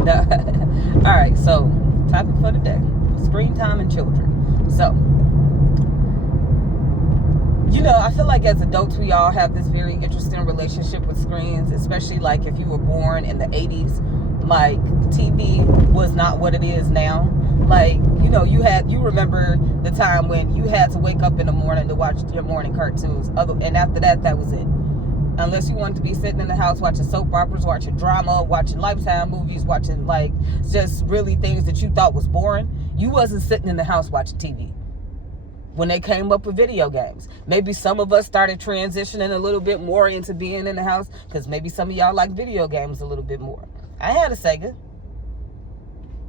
All right, so topic for the day: screen time and children. So, I feel like as adults, we all have this very interesting relationship with screens, especially like if you were born in the 80s, like TV was not what it is now. Like, you remember the time when you had to wake up in the morning to watch your morning cartoons. And after that, that was it. Unless you wanted to be sitting in the house watching soap operas, watching drama, watching Lifetime movies, watching like just really things that you thought was boring, you wasn't sitting in the house watching TV. When they came up with video games, maybe some of us started transitioning a little bit more into being in the house because maybe some of y'all like video games a little bit more. I had a Sega.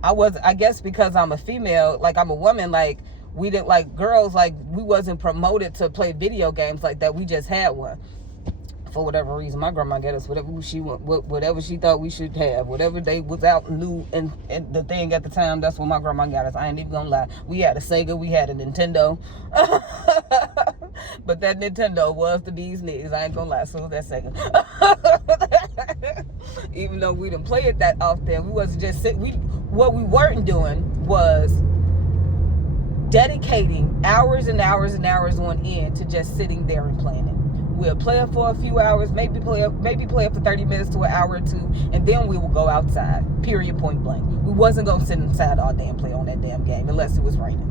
I guess because I'm a female, like I'm a woman, like we didn't, like girls, like we wasn't promoted to play video games like that. We just had one. For whatever reason, my grandma got us whatever she thought we should have, whatever they was out new and the thing at the time. That's what my grandma got us. I ain't even gonna lie. We had a Sega, we had a Nintendo, but that Nintendo was the bee's knees. I ain't gonna lie. So was that Sega. Even though we didn't play it that often, we wasn't just sit. What we weren't doing was dedicating hours and hours and hours on end to just sitting there and playing it. We'll play it for a few hours, maybe play it for 30 minutes to an hour or two, and then we will go outside, period, point blank. We wasn't going to sit inside all day and play on that damn game unless it was raining.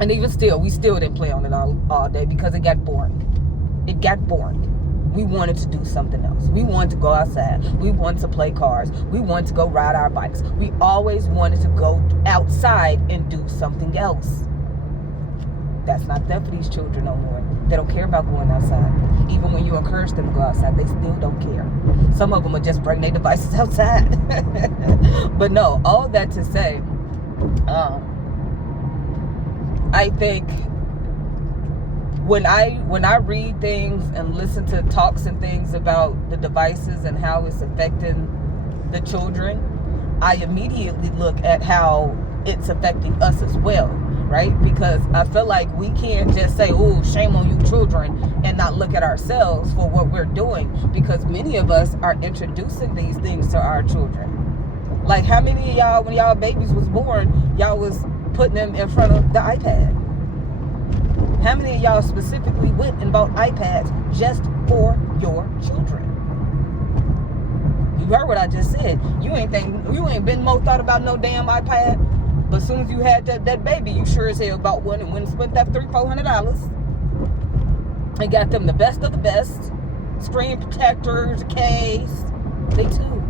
And even still, we still didn't play on it all day because it got boring. It got boring. We wanted to do something else. We wanted to go outside. We wanted to play cars. We wanted to go ride our bikes. We always wanted to go outside and do something else. That's not there for these children no more. They don't care about going outside. Even when you encourage them to go outside, they still don't care. Some of them will just bring their devices outside. But no, all that to say, I think when I read things and listen to talks and things about the devices and how it's affecting the children, I immediately look at how it's affecting us as well. Right? Because I feel like we can't just say, oh, shame on you children, and not look at ourselves for what we're doing, because many of us are introducing these things to our children. Like how many of y'all, when y'all babies was born, y'all was putting them in front of the iPad? How many of y'all specifically went and bought iPads just for your children? You heard what I just said. You ain't been more thought about no damn iPad. But as soon as you had that baby, you sure as hell bought one and went and spent that $300-400 and got them the best of the best. Screen protectors, case. They too.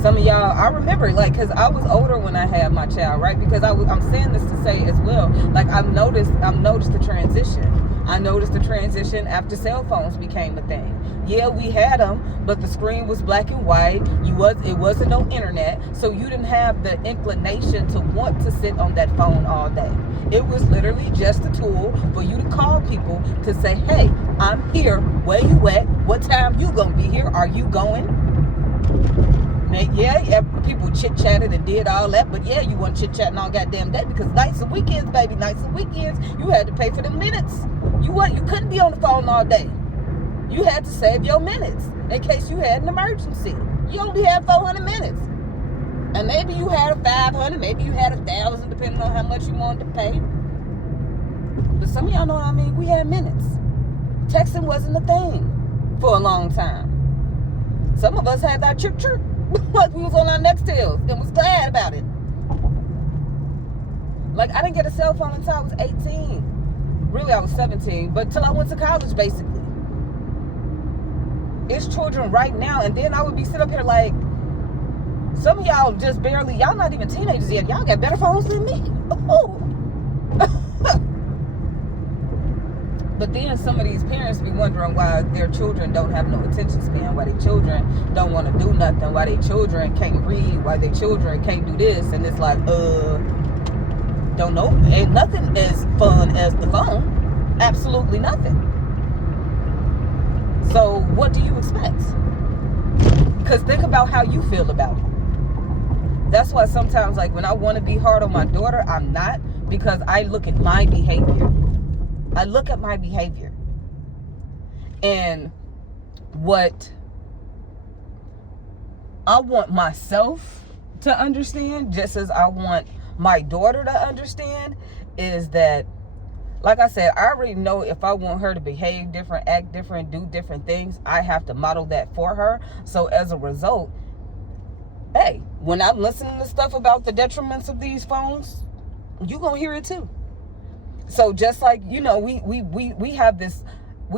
Some of y'all, I remember, like, because I was older when I had my child, right? Because I'm saying this to say as well, like, I've noticed the transition. I noticed the transition after cell phones became a thing. Yeah, we had them, but the screen was black and white. It wasn't no internet, so you didn't have the inclination to want to sit on that phone all day. It was literally just a tool for you to call people to say, hey, I'm here. Where you at? What time you gonna be here? Are you going? Yeah, people chit-chatted and did all that, but yeah, you weren't chit-chatting all goddamn day because nights and weekends, baby, nights and weekends, you had to pay for the minutes. You couldn't be on the phone all day. You had to save your minutes in case you had an emergency. You only had 400 minutes. And maybe you had a 500, maybe you had 1,000, depending on how much you wanted to pay. But some of y'all know what I mean. We had minutes. Texting wasn't a thing for a long time. Some of us had that chirp. Like we was on our Nextels and was glad about it. Like I didn't get a cell phone until I was 18. Really, I was 17, but till I went to college, basically. It's children right now, and then I would be sitting up here like, some of y'all just barely, y'all not even teenagers yet. Y'all got better phones than me. Oh. But then some of these parents be wondering why their children don't have no attention span, why their children don't want to do nothing, why their children can't read, why their children can't do this. And it's like, don't know. Ain't nothing as fun as the phone. Absolutely nothing. So what do you expect? Because think about how you feel about it. That's why sometimes, like, when I want to be hard on my daughter, I'm not, because I look at my behavior. And what I want myself to understand, just as I want my daughter to understand, is that, like I said, I already know if I want her to behave different, act different, do different things, I have to model that for her. So as a result, hey, when I'm listening to stuff about the detriments of these phones, you gonna hear it too. So just like, we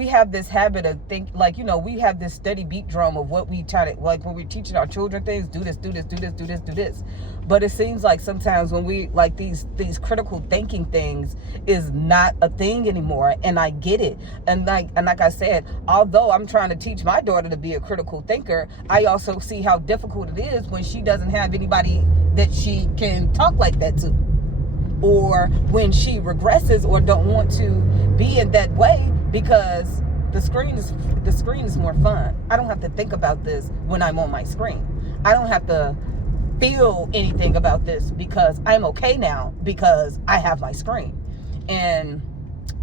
have this habit of we have this steady beat drum of what we try to, like when we're teaching our children things, do this, do this, do this, do this, do this. But it seems like sometimes when we, like, these critical thinking things is not a thing anymore. And I get it. And like I said, although I'm trying to teach my daughter to be a critical thinker, I also see how difficult it is when she doesn't have anybody that she can talk like that to. Or when she regresses or don't want to be in that way, because the screen is more fun. I don't have to think about this when I'm on my screen. I don't have to feel anything about this because I'm okay now because I have my screen. And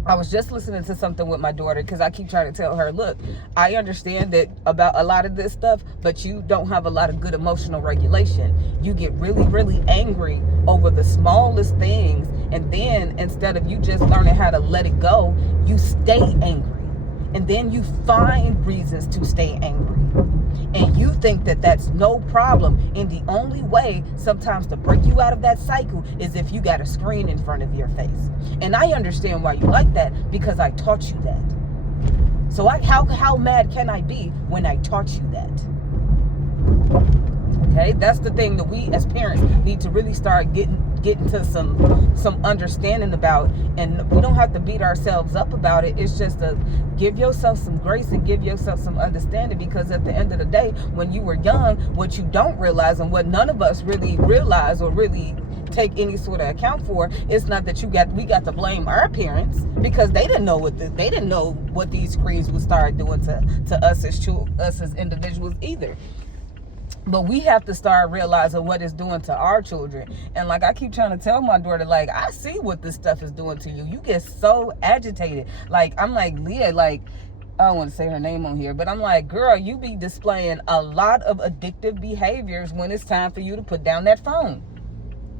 I was just listening to something with my daughter, because I keep trying to tell her, look, I understand that about a lot of this stuff, but you don't have a lot of good emotional regulation. You get really, really angry over the smallest things, and then instead of you just learning how to let it go, you stay angry. And then you find reasons to stay angry. And you think that that's no problem. And the only way sometimes to break you out of that cycle is if you got a screen in front of your face. And I understand why you like that, because I taught you that. So how mad can I be when I taught you that? Okay, that's the thing that we as parents need to really start getting to some understanding about. And we don't have to beat ourselves up about it. It's just to give yourself some grace and give yourself some understanding, because at the end of the day, when you were young, what you don't realize, and what none of us really realize or really take any sort of account for, it's not that we got to blame our parents, because they didn't know what these screens would start doing to us as individuals either. But we have to start realizing what it's doing to our children. And like I keep trying to tell my daughter, like, I see what this stuff is doing to you. You get so agitated. Like, I'm like, Leah, like, I don't want to say her name on here, but I'm like, girl, you be displaying a lot of addictive behaviors when it's time for you to put down that phone.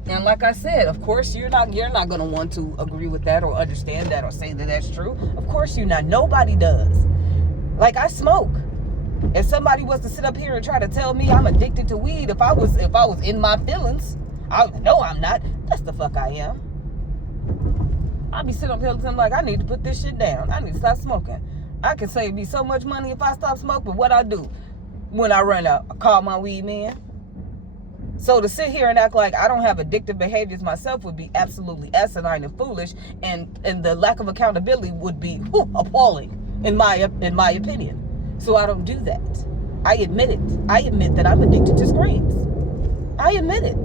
And like I said, of course, you're not going to want to agree with that or understand that or say that that's true. Of course you're not. Nobody does. Like, I smoke. If somebody was to sit up here and try to tell me I'm addicted to weed, if I was in my feelings, I know I'm not. That's the fuck I am. I'd be sitting up here telling them, like, I need to put this shit down. I need to stop smoking. I can save me so much money if I stop smoking. But what I do when I run out, I call my weed man. So to sit here and act like I don't have addictive behaviors myself would be absolutely asinine and foolish, and the lack of accountability would be appalling in my opinion. So I don't do that. I admit it. I admit that I'm addicted to screens. I admit it.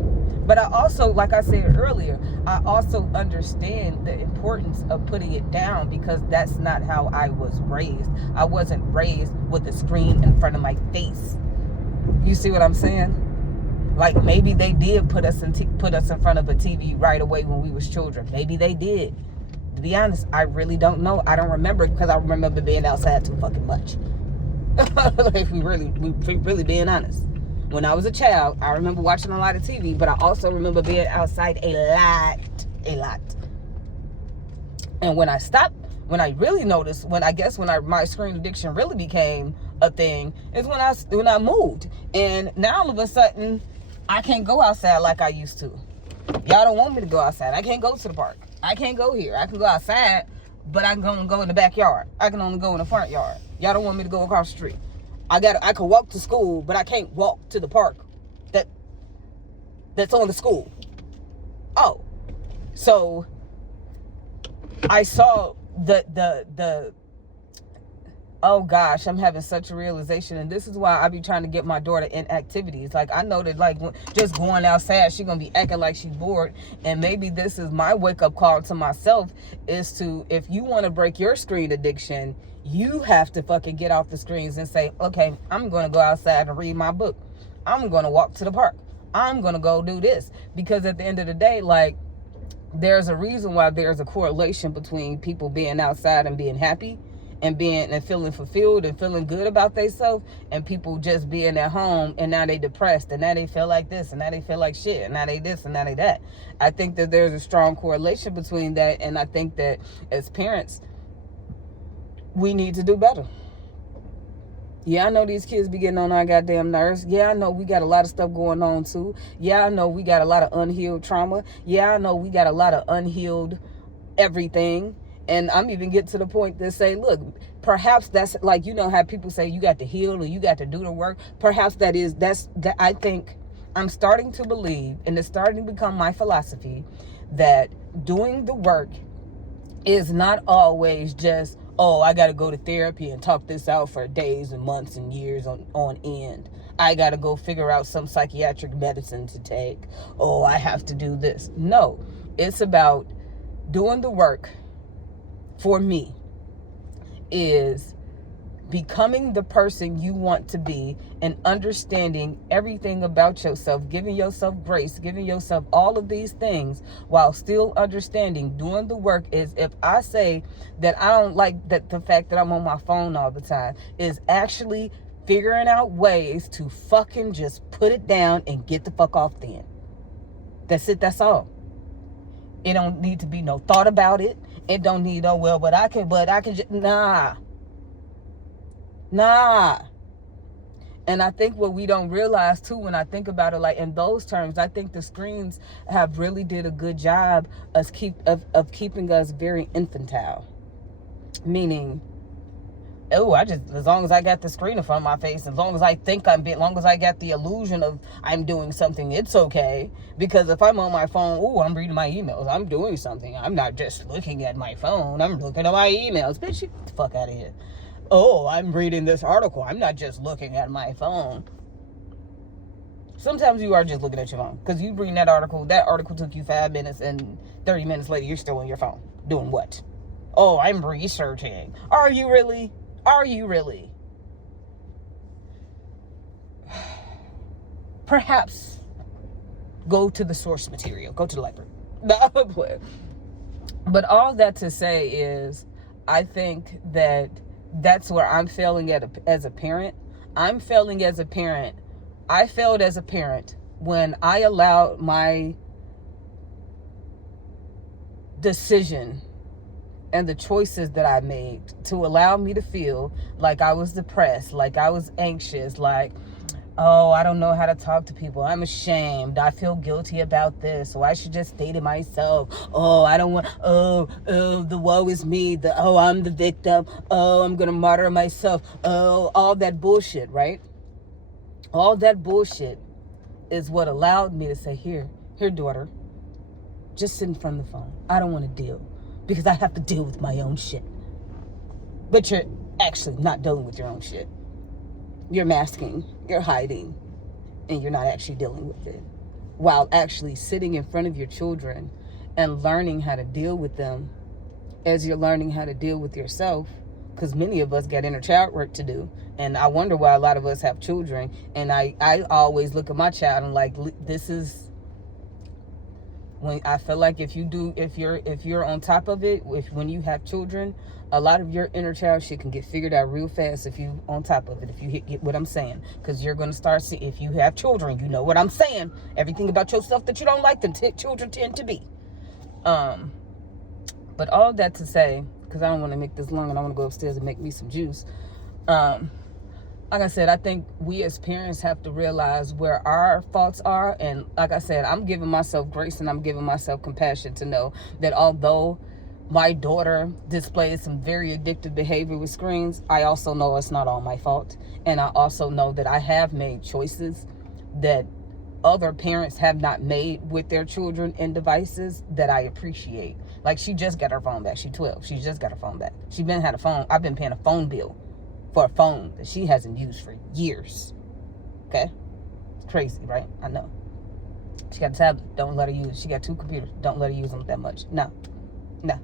But I also, like I said earlier, I also understand the importance of putting it down, because that's not how I was raised. I wasn't raised with a screen in front of my face. You see what I'm saying? Like, maybe they did put us in front of a TV right away when we was children. Maybe they did. To be honest, I really don't know. I don't remember, because I remember being outside too fucking much. If we really being honest. When I was a child, I remember watching a lot of TV, but I also remember being outside a lot. And when I really noticed, my screen addiction really became a thing, is when I moved. And now all of a sudden, I can't go outside like I used to. Y'all don't want me to go outside. I can't go to the park. I can't go here. I can go outside, but I can only go in the backyard. I can only go in the front yard. Y'all don't want me to go across the street. I can walk to school, but I can't walk to the park that's on the school. Oh, so I saw the oh gosh, I'm having such a realization, and this is why I be trying to get my daughter in activities. Like, I know that, like, just going outside, she's gonna be acting like she's bored. And maybe this is my wake-up call to myself, is to, if you want to break your screen addiction, you have to fucking get off the screens and say, okay, I'm gonna go outside and read my book. I'm gonna walk to the park. I'm gonna go do this. Because at the end of the day, like, there's a reason why there's a correlation between people being outside and being happy, and feeling fulfilled and feeling good about themselves, and people just being at home and now they depressed and now they feel like this and now they feel like shit and now they this and now they that. I think that there's a strong correlation between that, and I think that as parents we need to do better. Yeah, I know these kids be getting on our goddamn nerves. Yeah, I know we got a lot of stuff going on too. Yeah, I know we got a lot of unhealed trauma. Yeah, I know we got a lot of unhealed everything. And I'm even getting to the point to say, look, perhaps that's like, you know how people say you got to heal or you got to do the work. Perhaps that I think I'm starting to believe, and it's starting to become my philosophy, that doing the work is not always just, oh, I got to go to therapy and talk this out for days and months and years on end. I got to go figure out some psychiatric medicine to take. Oh, I have to do this. No, it's about doing the work. For me, is becoming the person you want to be and understanding everything about yourself, giving yourself grace, giving yourself all of these things while still understanding doing the work. Is if I say that I don't like that the fact that I'm on my phone all the time, is actually figuring out ways to fucking just put it down and get the fuck off then. That's it. That's all. It don't need to be no thought about it. It don't need, oh, well, but I can just, nah. And I think what we don't realize too, when I think about it like in those terms, I think the screens have really did a good job of keeping us very infantile. Meaning, oh, as long as I got the screen in front of my face, as long as I think as long as I got the illusion of I'm doing something, it's okay. Because if I'm on my phone, oh, I'm reading my emails, I'm doing something. I'm not just looking at my phone, I'm looking at my emails. Bitch, get the fuck out of here. Oh, I'm reading this article, I'm not just looking at my phone. Sometimes you are just looking at your phone. Because you reading that article took you 5 minutes, and 30 minutes later, you're still on your phone. Doing what? Oh, I'm researching. Are you really? Are you really? Perhaps go to the source material. Go to the library. But all that to say is, I think that's where I'm failing as a parent. I'm failing as a parent. I failed as a parent when I allowed my decision and the choices that I made to allow me to feel like I was depressed, like I was anxious, like, oh, I don't know how to talk to people, I'm ashamed, I feel guilty about this, or I should just stay to myself, oh, I don't want, the woe is me, I'm the victim, oh, I'm gonna martyr myself, oh, all that bullshit, right? All that bullshit is what allowed me to say, here, daughter, just sit in front of the phone. I don't want to deal, because I have to deal with my own shit. But you're actually not dealing with your own shit. You're masking, you're hiding, and you're not actually dealing with it. While actually sitting in front of your children and learning how to deal with them as you're learning how to deal with yourself. Because many of us got inner child work to do. And I wonder why a lot of us have children. And I always look at my child and like, this is... When I feel like if you're on top of it, when you have children, a lot of your inner child shit can get figured out real fast if you on top of it, if you get what I'm saying. Because you're going to start seeing, if you have children, you know what I'm saying. Everything about yourself that you don't like, children tend to be. But all that to say, because I don't want to make this long and I want to go upstairs and make me some juice. Like I said, I think we as parents have to realize where our faults are. And like I said, I'm giving myself grace and I'm giving myself compassion to know that although my daughter displays some very addictive behavior with screens, I also know it's not all my fault. And I also know that I have made choices that other parents have not made with their children and devices that I appreciate. Like, she just got her phone back. She's 12. She just got her phone back. I've been paying a phone bill for a phone that she hasn't used for years. Okay? It's crazy, right? I know. She got a tablet. Don't let her use it. She got 2 computers. Don't let her use them that much. No. Do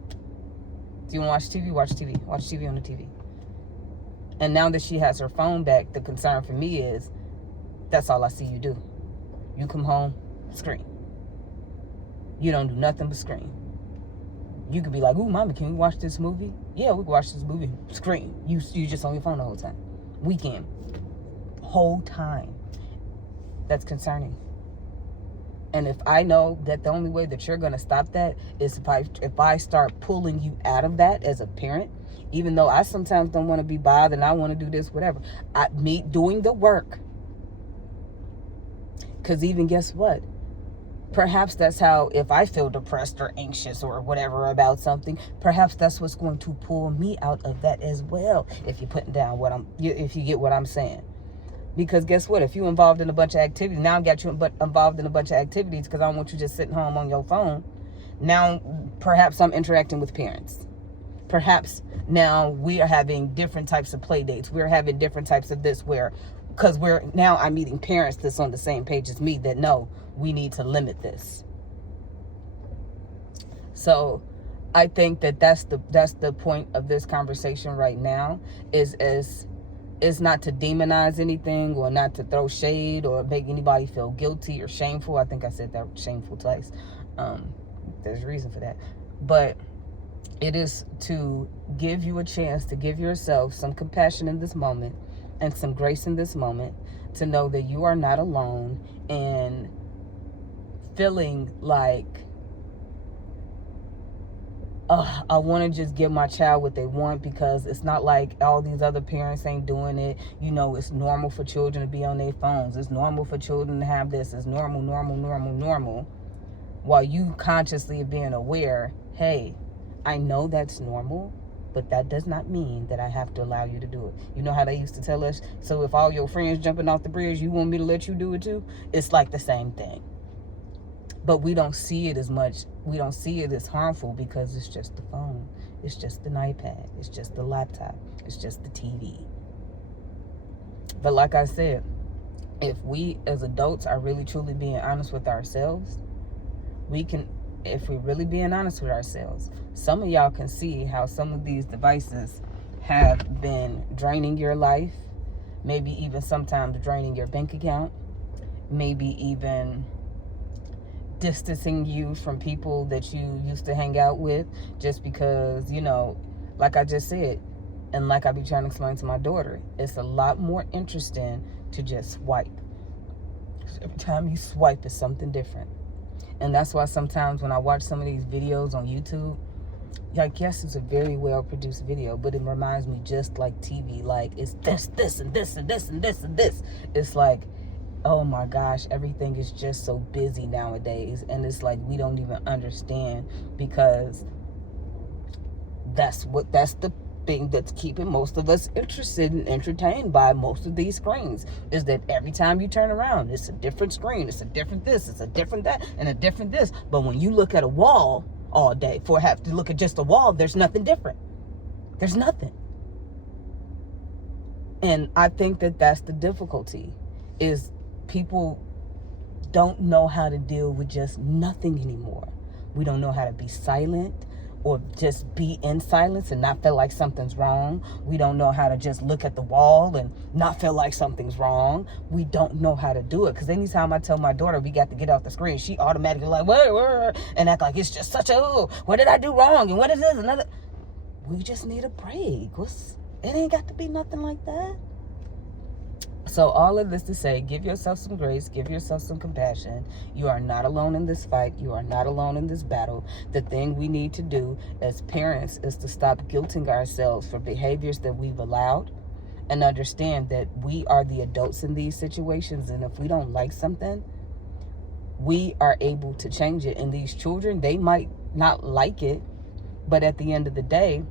you want to watch TV? Watch TV. Watch TV on the TV. And now that she has her phone back, the concern for me is, that's all I see you do. You come home, screen. You don't do nothing but screen. You could be like, ooh, mama, can we watch this movie? Yeah, we can watch this movie. Screen. You just on your phone the whole time. Weekend. Whole time. That's concerning. And if I know that the only way that you're going to stop that is if I start pulling you out of that as a parent, even though I sometimes don't want to be bothered and I want to do this, whatever. Me doing the work. Because even guess what? Perhaps that's how, if I feel depressed or anxious or whatever about something, perhaps that's what's going to pull me out of that as well. If you're putting down if you get what I'm saying. Because guess what? If you're involved in a bunch of activities, now I got you involved in a bunch of activities because I don't want you just sitting home on your phone. Now, perhaps I'm interacting with parents. Perhaps now we are having different types of play dates. We're having different types of this because I'm meeting parents that's on the same page as me that know we need to limit this. So I think that's the point of this conversation right now is not to demonize anything or not to throw shade or make anybody feel guilty or shameful. I think I said that shameful twice. There's a reason for that. But it is to give you a chance to give yourself some compassion in this moment and some grace in this moment to know that you are not alone in feeling like, I want to just give my child what they want because it's not like all these other parents ain't doing it. You know, it's normal for children to be on their phones. It's normal for children to have this. It's normal. While you consciously being aware, hey, I know that's normal, but that does not mean that I have to allow you to do it. You know how they used to tell us, so if all your friends jumping off the bridge, you want me to let you do it too? It's like the same thing. But we don't see it as much. We don't see it as harmful because it's just the phone. It's just an iPad. It's just the laptop. It's just the TV. But like I said, if we as adults are really truly being honest with ourselves, if we're really being honest with ourselves, some of y'all can see how some of these devices have been draining your life, maybe even sometimes draining your bank account, maybe even distancing you from people that you used to hang out with just because, like I just said, and like I be trying to explain to my daughter, it's a lot more interesting to just swipe. Every time you swipe, it's something different. And that's why sometimes when I watch some of these videos on YouTube, like, yes, it's a very well-produced video, but it reminds me just like TV. Like, it's this, and this, and this, and this, and this. It's like, oh my gosh, everything is just so busy nowadays. And it's like we don't even understand because that's the thing that's keeping most of us interested and entertained by most of these screens, is that every time you turn around, it's a different screen, it's a different this, it's a different that, and a different this. But when you look at a wall all day, have to look at just a wall, there's nothing different. There's nothing. And I think that that's the difficulty, is people don't know how to deal with just nothing anymore. We don't know how to be silent or just be in silence and not feel like something's wrong. We don't know how to just look at the wall and not feel like something's wrong. We don't know how to do it. Because anytime I tell my daughter we got to get off the screen, she automatically like, what? And act like it's just such a, what did I do wrong? And what is this? Another. We just need a break. It ain't got to be nothing like that. So all of this to say, give yourself some grace, give yourself some compassion. You are not alone in this fight. You are not alone in this battle. The thing we need to do as parents is to stop guilting ourselves for behaviors that we've allowed and understand that we are the adults in these situations. And if we don't like something, we are able to change it. And these children, they might not like it, but at the end of the day,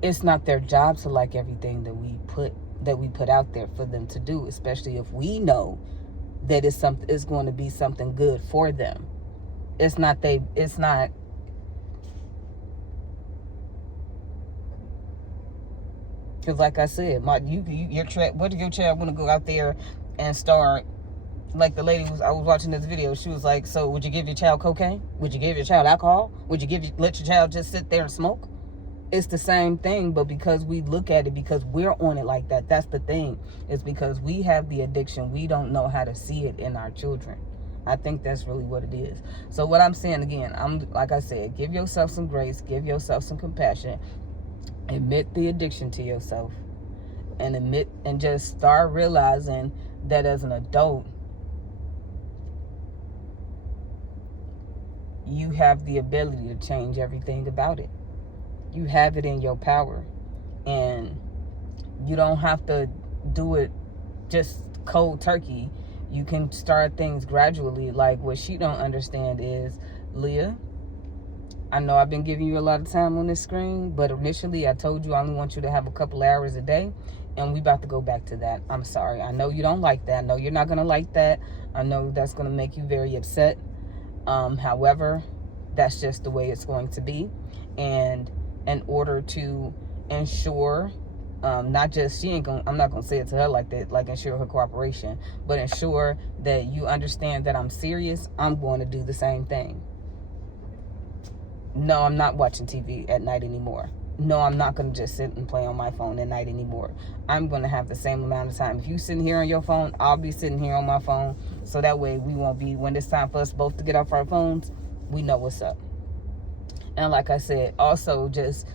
it's not their job to like everything that we put out there for them to do, especially if we know that it's going to be something good for them. It's not because like I said, what if your child want to go out there and start, like the lady I was watching this video, she was like, so would you give your child cocaine? Would you give your child alcohol? Would you let your child just sit there and smoke? It's the same thing, but because we look at it, because we're on it like that, that's the thing. It's because we have the addiction. We don't know how to see it in our children. I think that's really what it is. So what I'm saying again, I'm like I said, give yourself some grace, give yourself some compassion, admit the addiction to yourself, and just start realizing that as an adult, you have the ability to change everything about it. You have it in your power, and you don't have to do it just cold turkey. You can start things gradually. Like, what she don't understand is, Leah, I know I've been giving you a lot of time on this screen, but initially I told you I only want you to have a couple hours a day, and we about to go back to that. I'm sorry. I know you don't like that. I know you're not going to like that. I know that's going to make you very upset. However, that's just the way it's going to be. And in order to ensure, not just, I'm not gonna say it to her like that, like ensure her cooperation, but ensure that you understand that I'm serious, I'm going to do the same thing. No, I'm not watching TV at night anymore. No, I'm not going to just sit and play on my phone at night anymore. I'm going to have the same amount of time. If you sitting here on your phone, I'll be sitting here on my phone. So that way we won't be, when it's time for us both to get off our phones, we know what's up. And like I said, also just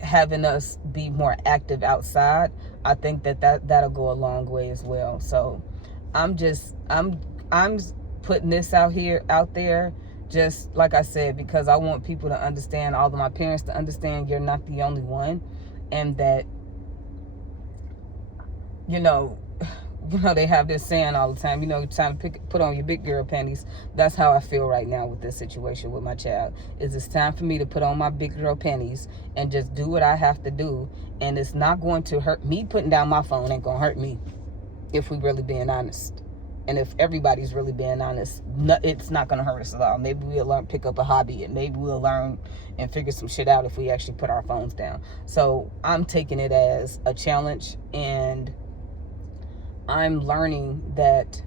having us be more active outside, I think that'll go a long way as well. So I'm putting this out there, just like I said, because I want people to understand, all of my parents to understand, you're not the only one, and that, they have this saying all the time, time to put on your big girl panties. That's how I feel right now with this situation with my child. It's time for me to put on my big girl panties and just do what I have to do. And it's not going to hurt me. Putting down my phone ain't going to hurt me, if we really being honest. And if everybody's really being honest, it's not going to hurt us at all. Maybe we'll learn, pick up a hobby, and maybe we'll learn and figure some shit out if we actually put our phones down. So I'm taking it as a challenge, and I'm learning that,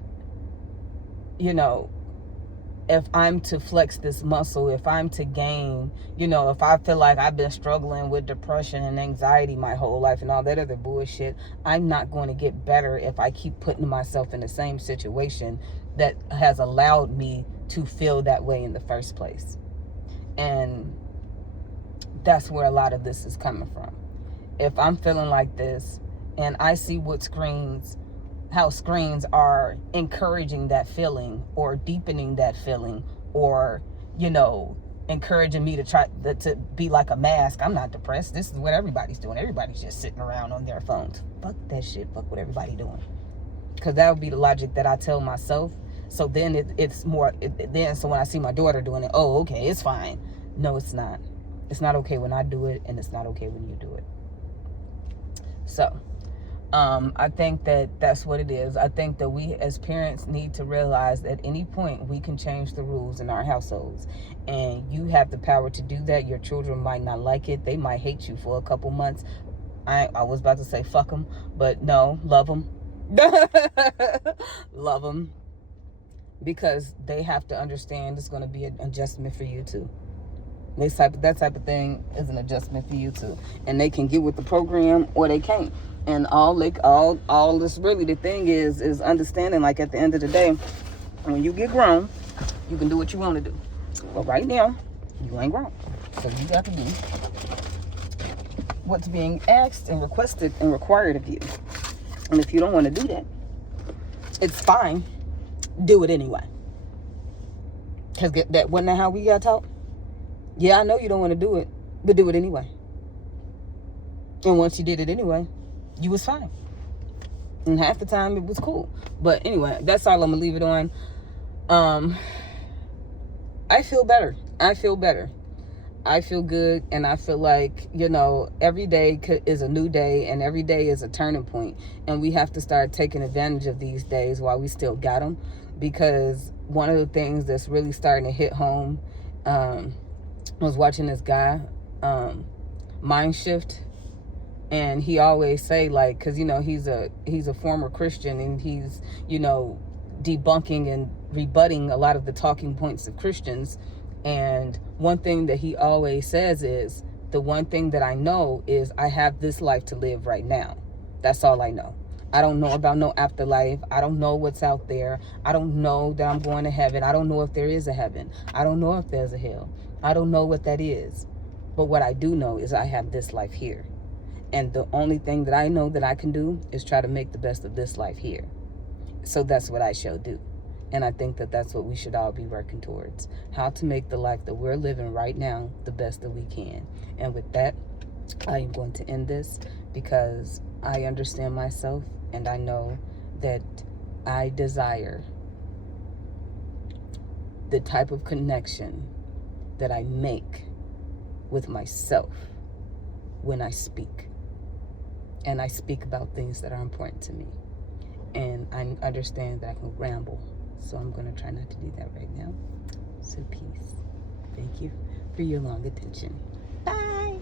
if I'm to flex this muscle, if I'm to gain, if I feel like I've been struggling with depression and anxiety my whole life and all that other bullshit, I'm not going to get better if I keep putting myself in the same situation that has allowed me to feel that way in the first place. And that's where a lot of this is coming from. If I'm feeling like this and I see how screens are encouraging that feeling or deepening that feeling, or encouraging me to try to be like a mask. I'm not depressed. This is what everybody's doing. Everybody's just sitting around on their phones. Fuck that shit. Fuck what everybody doing. Because that would be the logic that I tell myself. So then it's more, so when I see my daughter doing it, oh, okay, it's fine. No, it's not. It's not okay when I do it, and it's not okay when you do it. So I think that's what it is. I think that we as parents need to realize that at any point we can change the rules in our households, and you have the power to do that. Your children might not like it. They might hate you for a couple months. I was about to say fuck them, but no, love them. Love them, because they have to understand it's going to be an adjustment for you too. That type of thing is an adjustment for you too, and they can get with the program or they can't. And all this really, the thing is understanding, like, at the end of the day, when you get grown, you can do what you want to do. But right now, you ain't grown. So you got to do what's being asked and requested and required of you. And if you don't want to do that, it's fine. Do it anyway. Because that wasn't how we got taught. Yeah, I know you don't want to do it, but do it anyway. And once you did it anyway, you was fine. And half the time it was cool. But anyway, that's all I'm gonna leave it on. I feel better. I feel good, and I feel like, every day is a new day, and every day is a turning point. And we have to start taking advantage of these days while we still got them. Because one of the things that's really starting to hit home, I was watching this guy, Mind Shift. And he always say, like, because he's a former Christian, and he's debunking and rebutting a lot of the talking points of Christians. And one thing that he always says is, the one thing that I know is I have this life to live right now. That's all I know. I don't know about no afterlife. I don't know what's out there. I don't know that I'm going to heaven. I don't know if there is a heaven. I don't know if there's a hell. I don't know what that is. But what I do know is I have this life here. And the only thing that I know that I can do is try to make the best of this life here. So that's what I shall do. And I think that that's what we should all be working towards. How to make the life that we're living right now the best that we can. And with that, I am going to end this because I understand myself and I know that I desire the type of connection that I make with myself when I speak. And I speak about things that are important to me. And I understand that I can ramble. So I'm going to try not to do that right now. So peace. Thank you for your long attention. Bye.